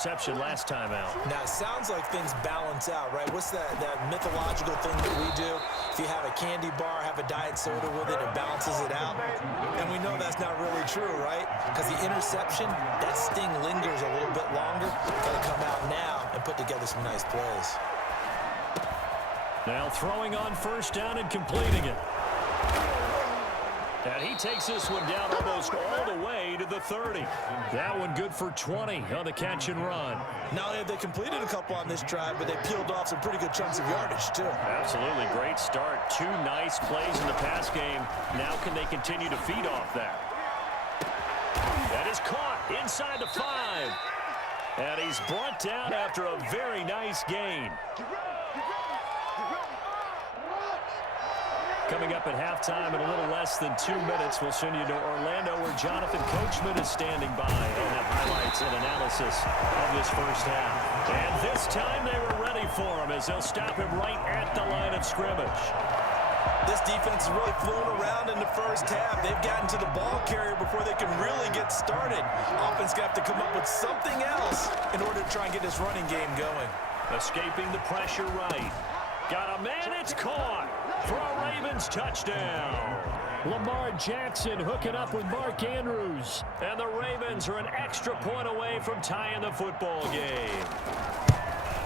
Reception last time out. Now, it sounds like things balance out, right? What's that mythological thing that we do? If you have a candy bar, have a diet soda with it, it balances it out. And we know that's not really true, right? Because the interception, that sting lingers a little bit longer. Got to come out now and put together some nice plays. Now throwing on first down and completing it. And he takes this one down almost all the way to the 30. That one good for 20 on the catch and run. Not only have they completed a couple on this drive, but they peeled off some pretty good chunks of yardage, too. Absolutely. Great start. 2 nice plays in the pass game. Now can they continue to feed off that? That is caught inside the 5. And he's brought down after a very nice gain. Coming up at halftime in a little less than 2 minutes, we'll send you to Orlando where Jonathan Coachman is standing by and have highlights and analysis of this first half. And this time they were ready for him as they'll stop him right at the line of scrimmage. This defense has really flown around in the first half. They've gotten to the ball carrier before they can really get started. Offense got to come up with something else in order to try and get this running game going. Escaping the pressure right. Got a man, it's caught for a Ravens touchdown. Lamar Jackson hooking up with Mark Andrews. And the Ravens are an extra point away from tying the football game.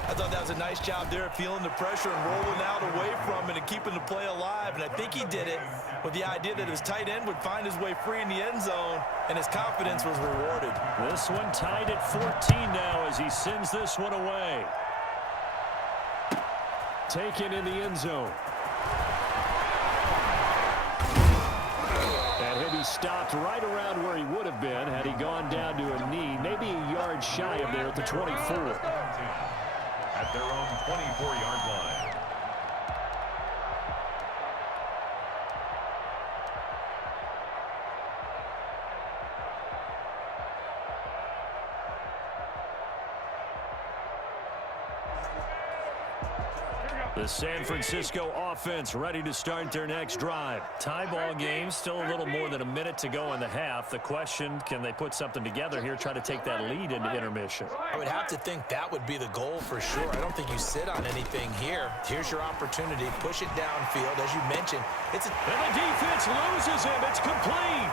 I thought that was a nice job there, feeling the pressure and rolling out away from it and keeping the play alive. And I think he did it with the idea that his tight end would find his way free in the end zone, and his confidence was rewarded. This one tied at 14 now as he sends this one away. Taken in the end zone. And he'll be stopped right around where he would have been had he gone down to a knee, maybe a yard shy of there at the 24. At their own 24-yard line. The San Francisco offense ready to start their next drive. Tie ball game, still a little more than a minute to go in the half. The question, can they put something together here, try to take that lead into intermission? I would have to think that would be the goal for sure. I don't think you sit on anything here. Here's your opportunity. Push it downfield. As you mentioned, and the defense loses him. It's complete.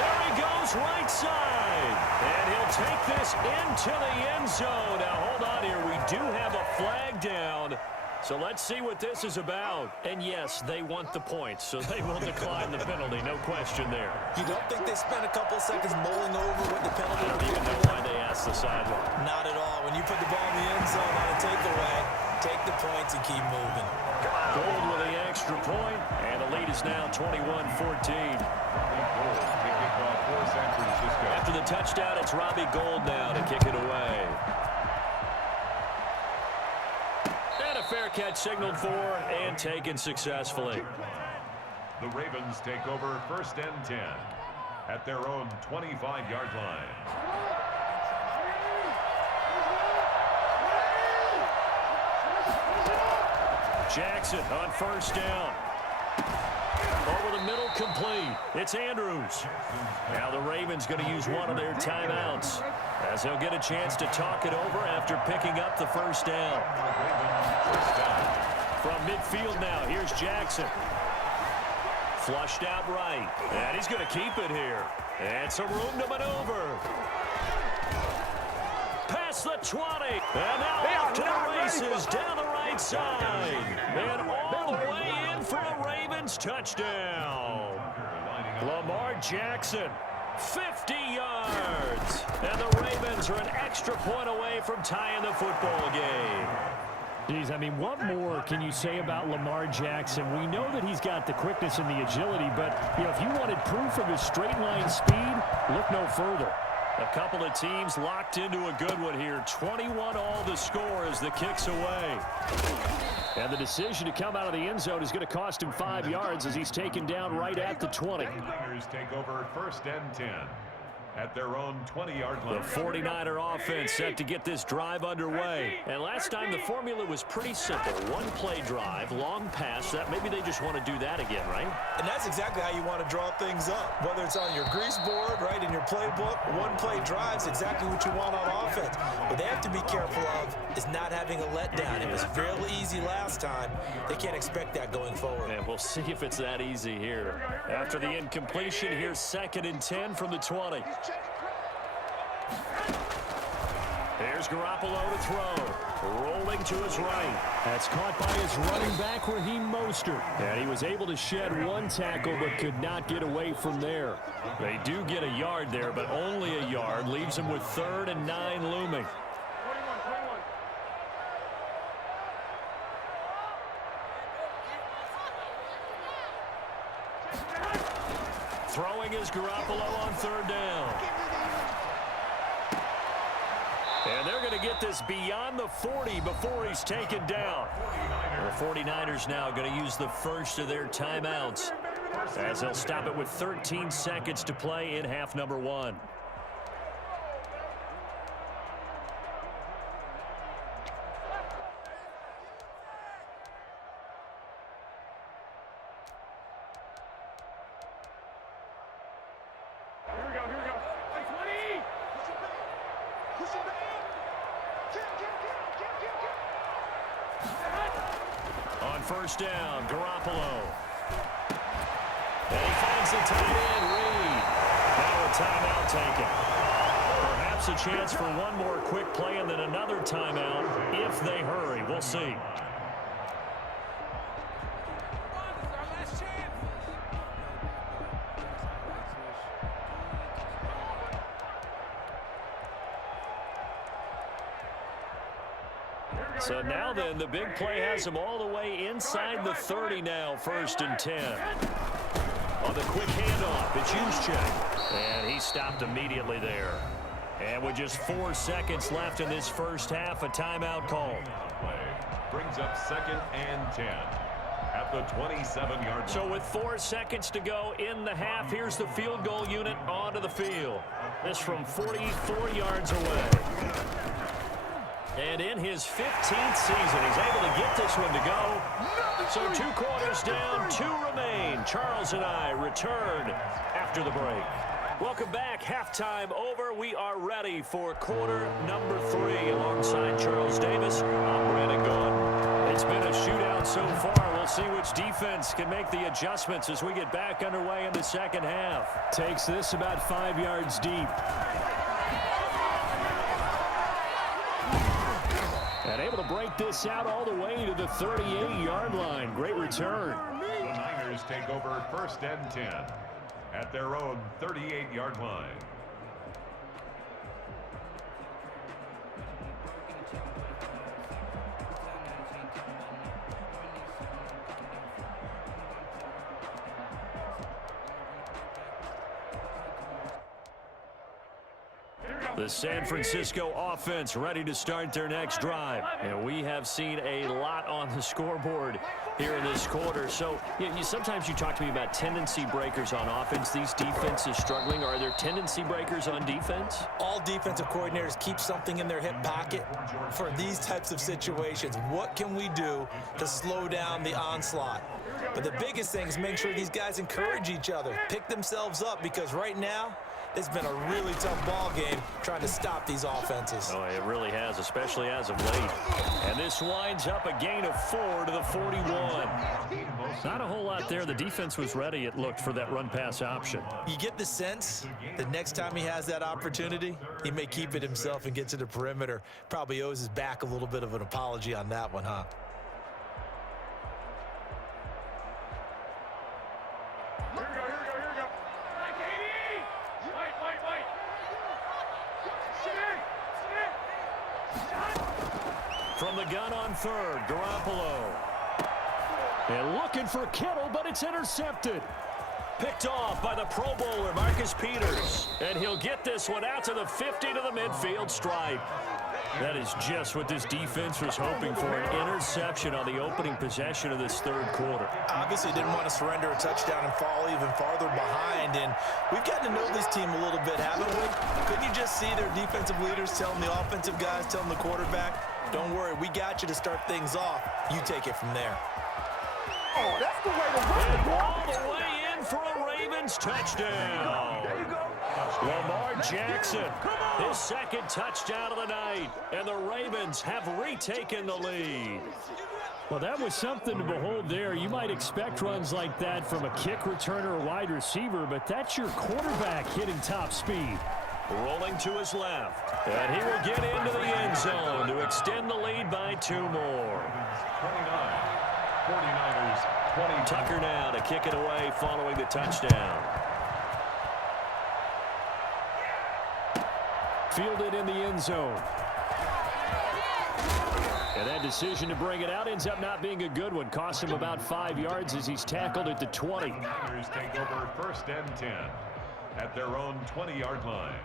There he goes right side. And he'll take this into the end zone. Now, hold on here. We do have a flag down. So let's see what this is about. And yes, they want the points, so they will decline the penalty. No question there. You don't think they spent a couple seconds mulling over what the penalty I don't even know why they asked the sideline. Not at all. When you put the ball in the end zone on a takeaway, take the points and keep moving. Gold with the extra point, and the lead is now 21-14. After the touchdown, it's Robbie Gould now to kick it away. And a fair catch signaled for and taken successfully. The Ravens take over 1st and 10 at their own 25-yard line. Jackson on first down. Over the middle, complete. It's Andrews. Now the Ravens going to use one of their timeouts as they'll get a chance to talk it over after picking up the first down. From midfield now, here's Jackson. Flushed out right. And he's going to keep it here. And some room to maneuver. Past the 20. And now off to the races down the right side. And all the way in for a Ravens touchdown. Lamar Jackson, 50 yards. And the Ravens are an extra point away from tying the football game. Geez, I mean, what more can you say about Lamar Jackson? We know that he's got the quickness and the agility, but you know, if you wanted proof of his straight line speed, look no further. A couple of teams locked into a good one here. 21 all the score as the kick's away. And the decision to come out of the end zone is going to cost him 5 yards as he's taken down right at the 20. Tigers take over 1st and 10 at their own 20-yard line. The 49er offense set to get this drive underway. And last time the formula was pretty simple. One-play drive, long pass. That maybe they just want to do that again, right? And that's exactly how you want to draw things up. Whether it's on your grease board, right, in your playbook, one-play drive's exactly what you want on offense. What they have to be careful of is not having a letdown. It was fairly easy last time. They can't expect that going forward. And we'll see if it's that easy here. After the incompletion, here's 2nd and 10 from the 20. Here's Garoppolo to throw. Rolling to his right. That's caught by his running back, Raheem Mostert. And he was able to shed one tackle but could not get away from there. They do get a yard there, but only a yard. Leaves them with 3rd and 9 looming. Throwing is Garoppolo on 3rd down. And they're going to get this beyond the 40 before he's taken down. The 49ers now going to use the first of their timeouts as they'll stop it with 13 seconds to play in half number 1. On 1st down, Garoppolo. And he finds the tight end, Reed. Now a timeout taken. Perhaps a chance for one more quick play and then another timeout if they hurry. We'll see. So now then, the big play has him all the way inside the 30 now, 1st and 10. On the quick handoff, it's Juszczyk. And he stopped immediately there. And with just 4 seconds left in this first half, a timeout called. Brings up 2nd and 10 at the 27-yard line. So with 4 seconds to go in the half, here's the field goal unit onto the field. This from 44 yards away. And in his 15th season, he's able to get this one to go. So 2 quarters down, 2 remain. Charles and I return after the break. Welcome back. Halftime over. We are ready for quarter number 3. Alongside Charles Davis, I'm Brandon Gunn. It's been a shootout so far. We'll see which defense can make the adjustments as we get back underway in the second half. Takes this about 5 yards deep. And able to break this out all the way to the 38-yard line. Great return. The Niners take over 1st and 10 at their own 38-yard line. The San Francisco offense ready to start their next drive. And we have seen a lot on the scoreboard here in this quarter. So sometimes you talk to me about tendency breakers on offense. These defenses struggling. Are there tendency breakers on defense? All defensive coordinators keep something in their hip pocket for these types of situations. What can we do to slow down the onslaught? But the biggest thing is make sure these guys encourage each other, pick themselves up, because right now, it's been a really tough ball game trying to stop these offenses. Oh, it really has, especially as of late. And this winds up a gain of 4 to the 41. Not a whole lot there. The defense was ready, it looked, for that run-pass option. You get the sense that next time he has that opportunity, he may keep it himself and get to the perimeter. Probably owes his back a little bit of an apology on that one, huh? From the gun on 3rd, Garoppolo. And looking for Kittle, but it's intercepted. Picked off by the Pro Bowler, Marcus Peters. And he'll get this one out to the 50 to the midfield stripe. That is just what this defense was hoping for, an interception on the opening possession of this third quarter. Obviously didn't want to surrender a touchdown and fall even farther behind, and we've gotten to know this team a little bit, haven't we? Couldn't you just see their defensive leaders telling the offensive guys, telling the quarterback, don't worry, we got you to start things off. You take it from there. Oh, that's the way to run it, boy. All the way in for a Ravens touchdown. There you go. Lamar Jackson, his second touchdown of the night, and the Ravens have retaken the lead. Well, that was something to behold there. You might expect runs like that from a kick returner or wide receiver, but that's your quarterback hitting top speed. Rolling to his left, and he will get into the end zone to extend the lead by 2 more. 29. 49ers 20. Tucker now to kick it away following the touchdown. Fielded in the end zone. And that decision to bring it out ends up not being a good one. Cost him about 5 yards as he's tackled at the 20. Niners take over 1st and 10 at their own 20-yard line.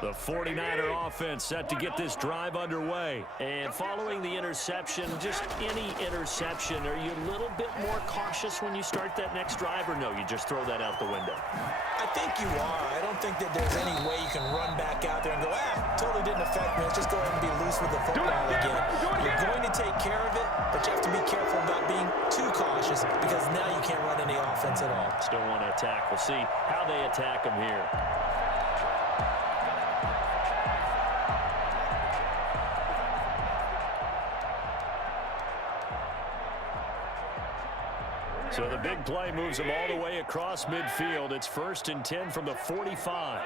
The 49er offense set to get this drive underway. And following the interception, just any interception, are you a little bit more cautious when you start that next drive, or no, you just throw that out the window? I think you are. I don't think that there's any way you can run back out there and go, totally didn't affect me. Let's just go ahead and be loose with the football again. You're going to take care of it, but you have to be careful about being too cautious because now you can't run any offense at all. Still want to attack. We'll see how they attack him here. So the big play moves them all the way across midfield. It's 1st and 10 from the 45.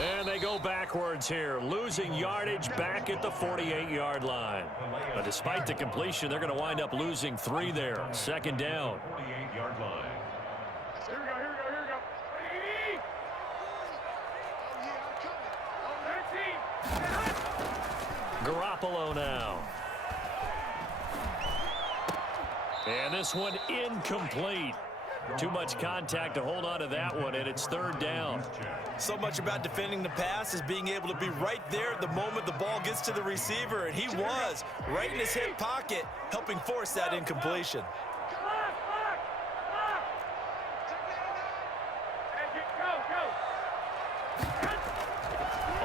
And they go backwards here, losing yardage back at the 48-yard line. But despite the completion, they're going to wind up losing 3 there. 2nd down. 48-yard line. Here we go, here we go, here we go. Garoppolo now. And this one incomplete. Too much contact to hold on to that one, and it's 3rd down. So much about defending the pass is being able to be right there at the moment the ball gets to the receiver, and he was right in his hip pocket, helping force that incompletion.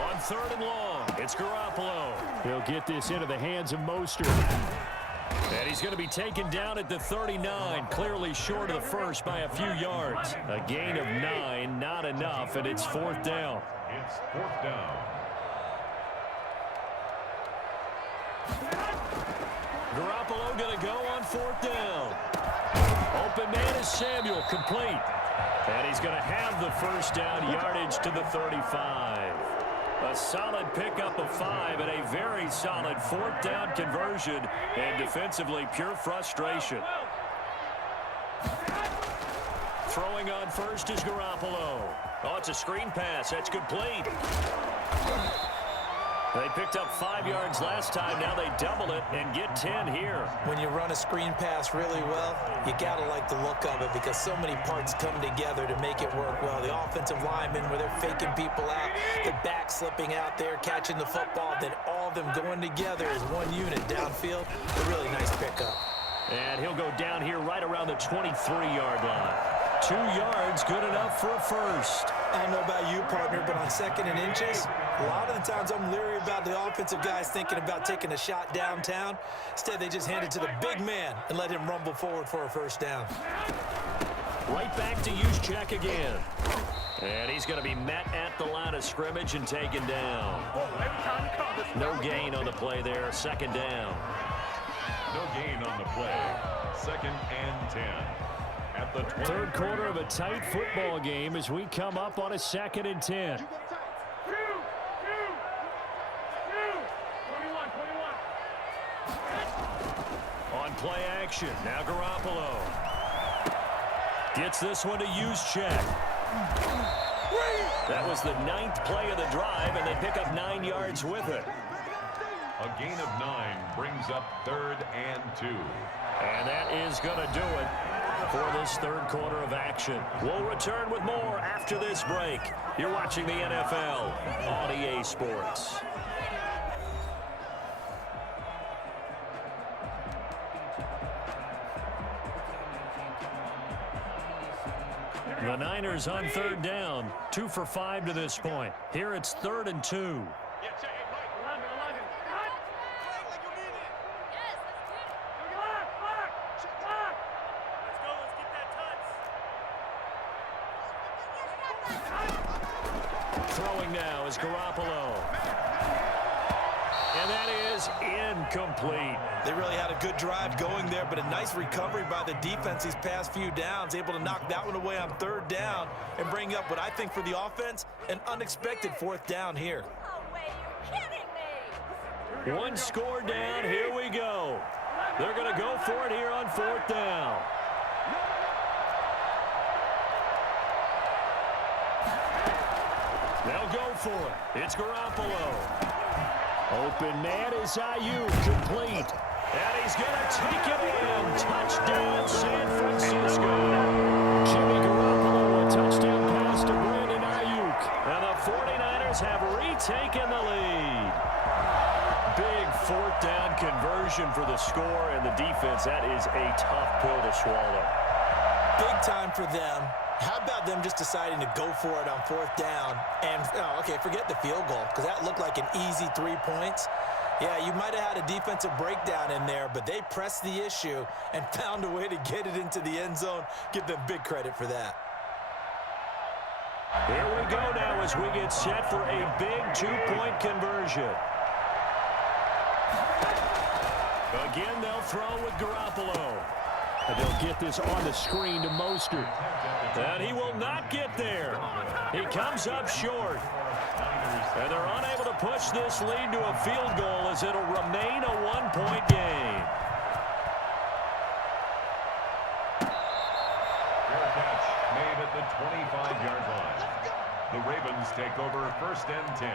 On 3rd and long, it's Garoppolo. He'll get this into the hands of Mostert. And he's going to be taken down at the 39, clearly short of the first by a few yards. A gain of 9, not enough, and it's 4th down. It's 4th down. Garoppolo going to go on 4th down. Open man is Samuel, complete. And he's going to have the 1st down, yardage to the 35. A solid pickup of 5 and a very solid 4th down conversion, and defensively pure frustration. Throwing on first is Garoppolo. Oh, it's a screen pass. That's complete. They picked up 5 yards last time. Now they double it and get 10 here. When you run a screen pass really well, you got to like the look of it because so many parts come together to make it work well. The offensive linemen, where they're faking people out, the back slipping out there, catching the football, then all of them going together as one unit downfield. A really nice pickup. And he'll go down here right around the 23-yard line. 2 yards, good enough for a first. I don't know about you, partner, but on 2nd and inches, a lot of the times I'm leery about the offensive guys thinking about taking a shot downtown. Instead, they just hand it to the big man and let him rumble forward for a 1st down. Right back to Juszczyk again. And he's going to be met at the line of scrimmage and taken down. No gain on the play there, 2nd down. No gain on the play. 2nd and 10. At the 3rd quarter of a tight football game as we come up on a 2nd and 10. On play action, now Garoppolo. Gets this one to Juszczyk. That was the 9th play of the drive, and they pick up 9 yards with it. A gain of 9 brings up 3rd and 2. And that is going to do it. for this third quarter of action. We'll return with more after this break. You're watching the NFL on EA Sports. The Niners on third down, 2 for 5 to this point. Here it's 3rd and 2. Throwing now is Garoppolo. And that is incomplete. They really had a good drive going there, but a nice recovery by the defense these past few downs, able to knock that one away on 3rd down and bring up what I think for the offense, an unexpected 4th down here. No way, you're kidding me. One score down, here we go. They're going to go for it here on 4th down. They'll go for it. It's Garoppolo. Open man is Ayuk, complete. And he's going to take it in. Touchdown, San Francisco. Jimmy Garoppolo, a touchdown pass to Brandon Ayuk. And the 49ers have retaken the lead. Big 4th down conversion for the score, and the defense, that is a tough pill to swallow. Big time for them. How about them just deciding to go for it on 4th down? And, okay, forget the field goal, because that looked like an easy 3 points. Yeah, you might have had a defensive breakdown in there, but they pressed the issue and found a way to get it into the end zone. Give them big credit for that. Here we go now as we get set for a big 2-point conversion. Again, they'll throw with Garoppolo. And they'll get this on the screen to Mostert. And he will not get there. He comes up short. And they're unable to push this lead to a field goal as it'll remain a 1-point game. Fair catch made at the 25-yard line. The Ravens take over 1st and 10.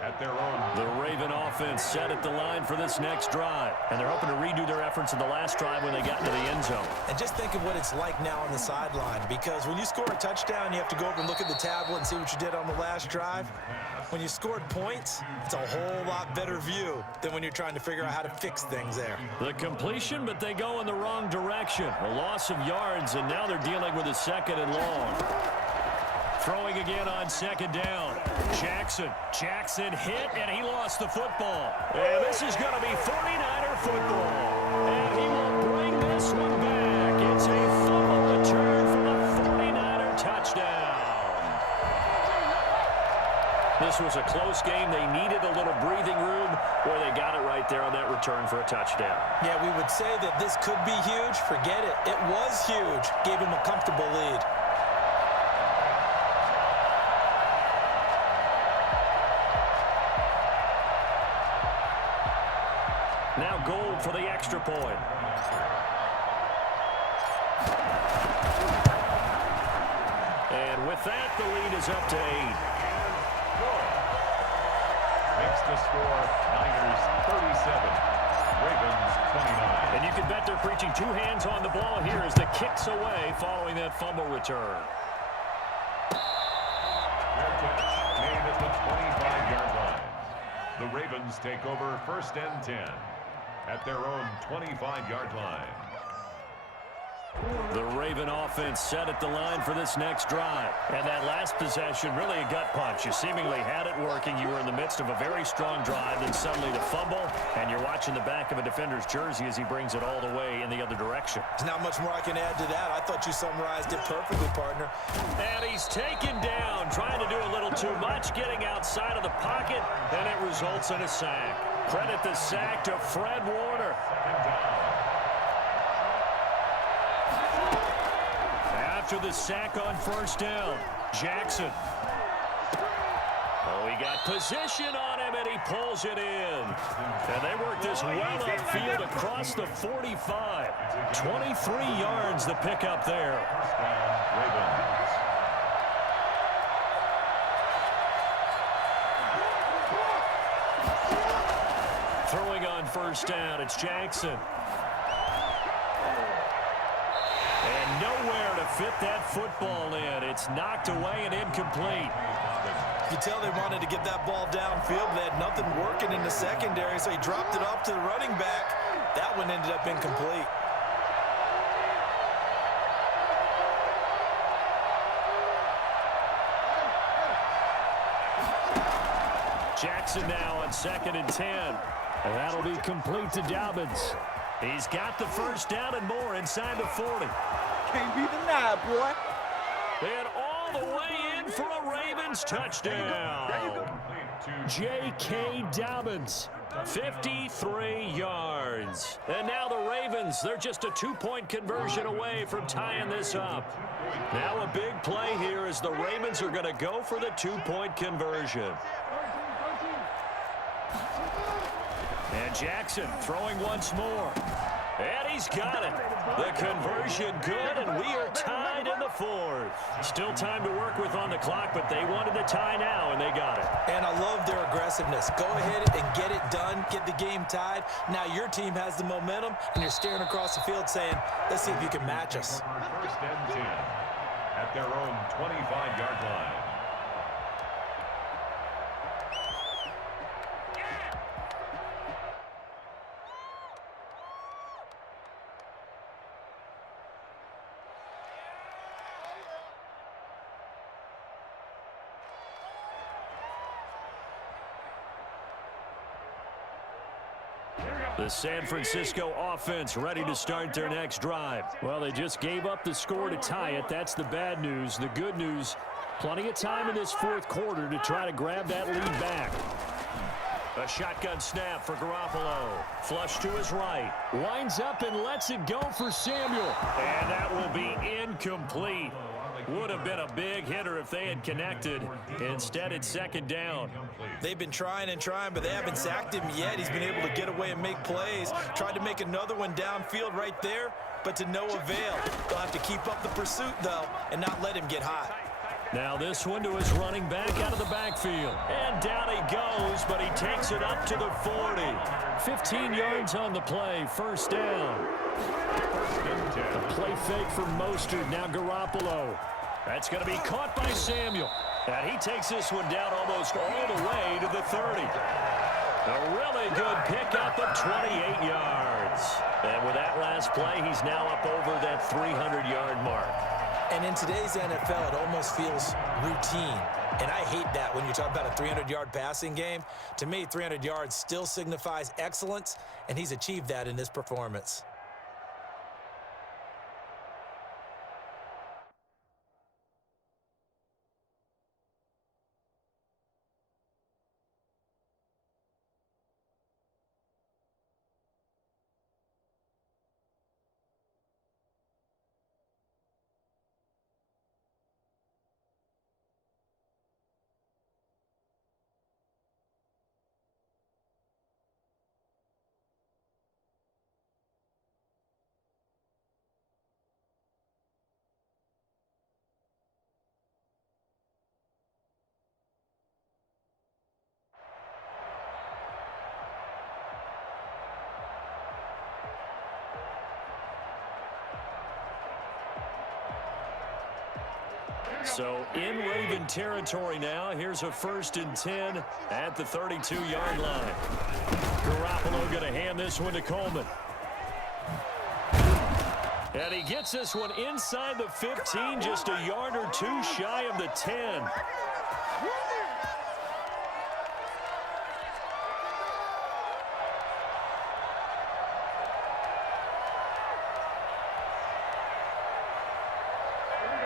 At their own. The Raven offense set at the line for this next drive. And they're hoping to redo their efforts in the last drive when they got into the end zone. And just think of what it's like now on the sideline, because when you score a touchdown, you have to go over and look at the tablet and see what you did on the last drive. When you scored points, it's a whole lot better view than when you're trying to figure out how to fix things there. The completion, but they go in the wrong direction. A loss of yards, and now they're dealing with a 2nd and long. Throwing again on 2nd down. Jackson hit, and he lost the football. And this is going to be 49er football. And he will bring this one back. It's a fumble return for the 49er touchdown. This was a close game. They needed a little breathing room. Boy, they got it right there on that return for a touchdown. Yeah, we would say that this could be huge. Forget it. It was huge. Gave him a comfortable lead. Now Gold for the extra point. And with that, the lead is up to 8. Makes the score Niners 37, Ravens 29. And you can bet they're preaching 2 hands on the ball here as the kick's away following that fumble return. Fair catch made at the 25-yard line. The Ravens take over 1st and 10. At their own 25-yard line. The Raven offense set at the line for this next drive. And that last possession, really a gut punch. You seemingly had it working. You were in the midst of a very strong drive, then suddenly the fumble, and you're watching the back of a defender's jersey as he brings it all the way in the other direction. There's not much more I can add to that. I thought you summarized it perfectly, partner. And he's taken down, trying to do a little too much, getting outside of the pocket, and it results in a sack. Credit the sack to Fred Warner. After the sack on 1st down, Jackson. Oh, he got position on him, and he pulls it in. And they work this well upfield across the 45. 23 yards the pickup there. Throwing on 1st down, it's Jackson. fit that football in. It's knocked away and incomplete. You tell they wanted to get that ball downfield, but they had nothing working in the secondary, so he dropped it off to the running back. That one ended up incomplete. Jackson now on 2nd and 10. And that'll be complete to Dobbins. He's got the first down and more inside the 40. Can't be denied, boy. And all the way in for a Ravens touchdown. J.K. Dobbins. 53 yards. And now the Ravens, they're just a 2-point conversion away from tying this up. Now a big play here as the Ravens are going to go for the 2-point conversion. And Jackson throwing once more. And he's got it. The conversion good, and we are tied in the 4th. Still time to work with on the clock, but they wanted the tie now, and they got it. And I love their aggressiveness. Go ahead and get it done, get the game tied. Now your team has the momentum, and you're staring across the field saying, let's see if you can match us. First and 10 at their own 25-yard line. The San Francisco offense ready to start their next drive. Well, they just gave up the score to tie it. That's the bad news. The good news, plenty of time in this 4th quarter to try to grab that lead back. A shotgun snap for Garoppolo. Flush to his right. Winds up and lets it go for Samuel. And that will be incomplete. Would have been a big hitter if they had connected. Instead, it's 2nd down. They've been trying and trying, but they haven't sacked him yet. He's been able to get away and make plays. Tried to make another one downfield right there, but to no avail. They'll have to keep up the pursuit, though, and not let him get hot. Now this one to his running back out of the backfield. And down he goes, but he takes it up to the 40. 15 yards on the play, 1st down. The play fake for Mostert, now Garoppolo. That's going to be caught by Samuel. And he takes this one down almost all the way to the 30. A really good pickup of 28 yards. And with that last play, he's now up over that 300-yard mark. And in today's NFL, it almost feels routine. And I hate that when you talk about a 300-yard passing game. To me, 300 yards still signifies excellence, and he's achieved that in this performance. So in Raven territory now. Here's a 1st and 10 at the 32-yard line. Garoppolo going to hand this one to Coleman. And he gets this one inside the 15, just a yard or two shy of the 10.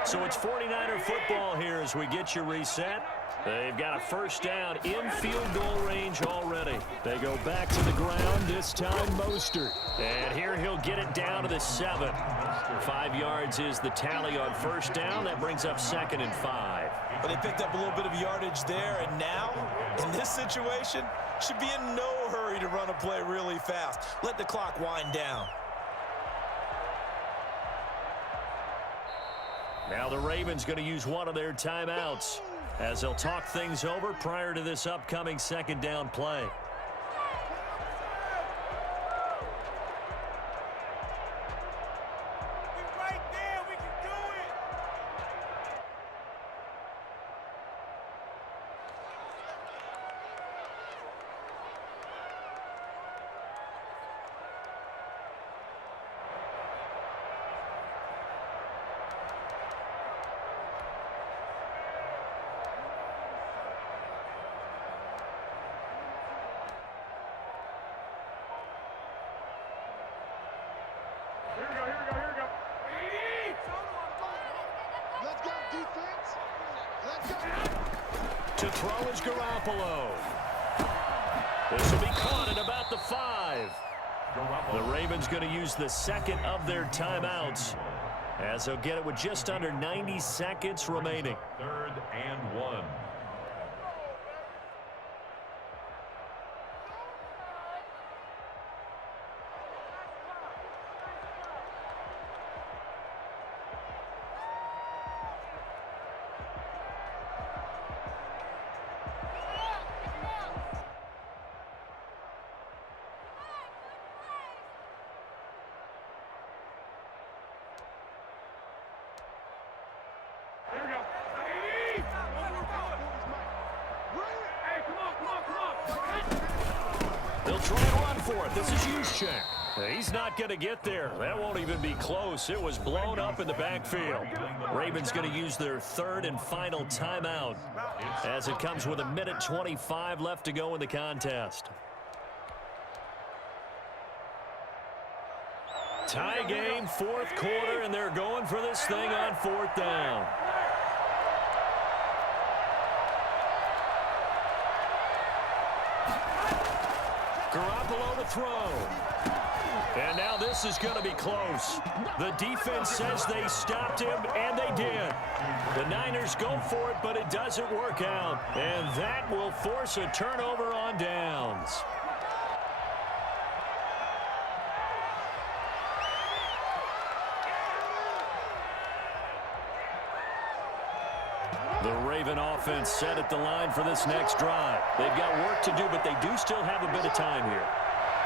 So it's 49er football here as we get you reset. They've got a 1st down in field goal range already. They go back to the ground, this time Mostert. And here he'll get it down to the 7. 5 yards is the tally on 1st down. That brings up 2nd and 5. But they picked up a little bit of yardage there, and now, in this situation, should be in no hurry to run a play really fast. Let the clock wind down. Now the Ravens going to use one of their timeouts as they'll talk things over prior to this upcoming 2nd down play. Right there, we can do it. To throw is Garoppolo. This will be caught at about the 5. The Ravens going to use the second of their timeouts, as they'll get it with just under 90 seconds remaining. 3rd and 1. They'll try and run for it. This is Juszczyk. He's not going to get there. That won't even be close. It was blown up in the backfield. Ravens going to use their 3rd and final timeout, as it comes with 1:25 left to go in the contest. Tie game, 4th quarter, and they're going for this thing on 4th down. Garoppolo to throw. And now this is going to be close. The defense says they stopped him, and they did. The Niners go for it, but it doesn't work out. And that will force a turnover on downs. The Raven offense set at the line for this next drive. They've got work to do, but they do still have a bit of time here.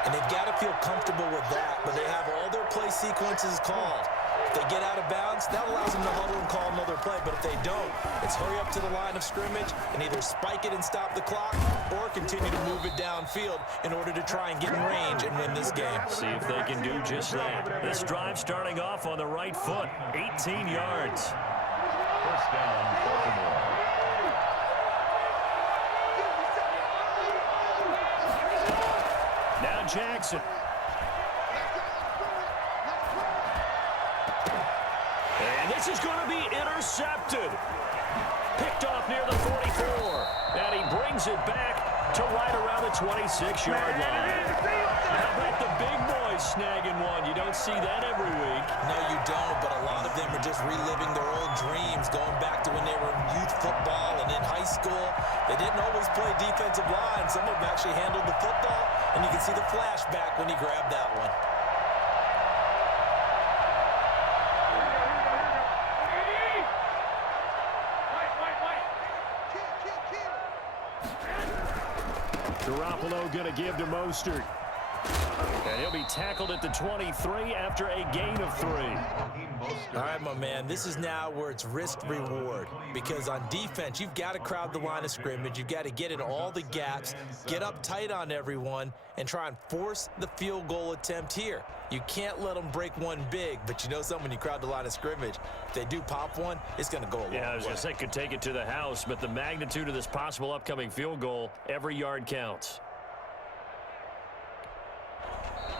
And they've got to feel comfortable with that, but they have all their play sequences called. If they get out of bounds, that allows them to huddle and call another play. But if they don't, it's hurry up to the line of scrimmage and either spike it and stop the clock or continue to move it downfield in order to try and get in range and win this game. See if they can do just that. This drive starting off on the right foot, 18 yards. 1st down, Baltimore. Now Jackson. And this is going to be intercepted. Picked off near the 44. And he brings it back to right around the 26-yard line. How about the big boys snagging one? You don't see that every week. No, you don't, but a lot of them are just reliving their old dreams, going back to when they were in youth football and in high school. They didn't always play defensive line. Some of them actually handled the football, and you can see the flashback when he grabbed that one. Garoppolo going to give to Mostert. And he'll be tackled at the 23 after a gain of 3. All right, my man, this is now where it's risk-reward, because on defense, you've got to crowd the line of scrimmage. You've got to get in all the gaps, get up tight on everyone, and try and force the field goal attempt here. You can't let them break one big, but you know something, when you crowd the line of scrimmage, if they do pop one, it's going to go a long way. Yeah, I was going to say could take it to the house, but the magnitude of this possible upcoming field goal, every yard counts.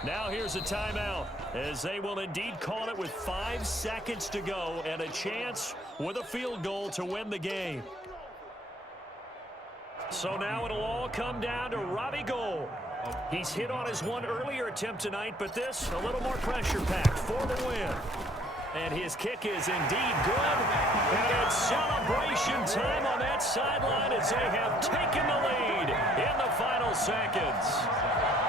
Now here's a timeout, as they will indeed call it with 5 seconds to go and a chance with a field goal to win the game. So now it'll all come down to Robbie Gould. He's hit on his one earlier attempt tonight, but this a little more pressure-packed for the win. And his kick is indeed good. And it's celebration time on that sideline as they have taken the lead in the final seconds.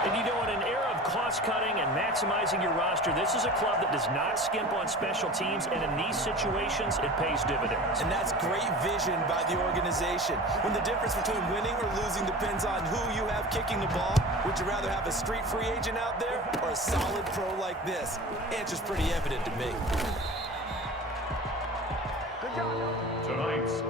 And you know, in an era of cost-cutting and maximizing your roster, this is a club that does not skimp on special teams, and in these situations, it pays dividends. And that's great vision by the organization. When the difference between winning or losing depends on who you have kicking the ball, would you rather have a street free agent out there or a solid pro like this? Answer's pretty evident to me. Tonight's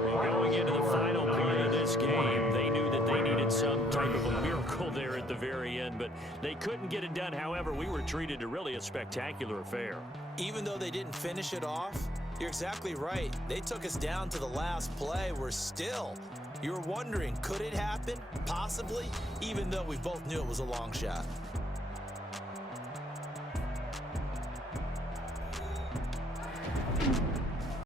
Going into the final play of this game, they knew that they needed some type of a miracle there at the very end, but they couldn't get it done. However, we were treated to really a spectacular affair. Even though they didn't finish it off, you're exactly right. They took us down to the last play. We're still, you were wondering, could it happen? Possibly, even though we both knew it was a long shot.